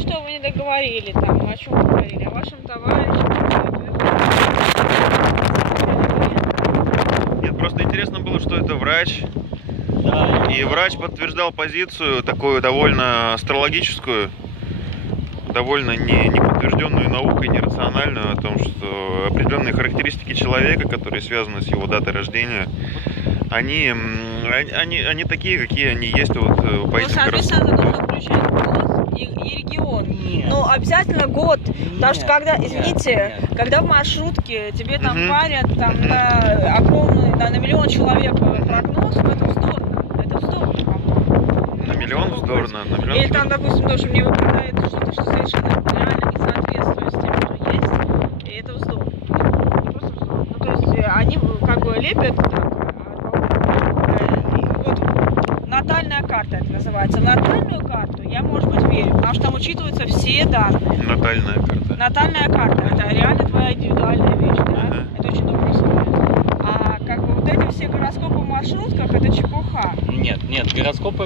что вы не договорили там, о чем говорили, о вашем товарище. Нет, просто интересно было, что это врач. Да, И врач подтверждал позицию такую довольно астрологическую, довольно не подтвержденную наукой, нерациональную, о том, что определенные характеристики человека, которые связаны с его датой рождения, они такие, какие они есть вот по Ну, этим соответственно, это нужно включать год и регион. Нет. Но обязательно год. Потому что когда, Нет, извините, нет. когда в маршрутке тебе там Мгм. парят там на огромный, на миллион человек прогноз, это вздор. Это вздор, по-моему. На миллион вздор, на миллион Или вздор. там, допустим, тоже мне выпадает что-то, что совершенно реально не соответствует с тем, что есть. И это вздор. Не просто вздор. Ну, то есть они как бы лепят так. Вот натальная карта это называется. В натальную карту я, может быть, верю, потому что там учитываются все данные. Натальная карта. Натальная карта это реально твоя индивидуальная вещь, да? Ага. Это очень дорого стоит. А как бы вот эти все гороскопы в маршрутках это чепуха. Нет, гороскопы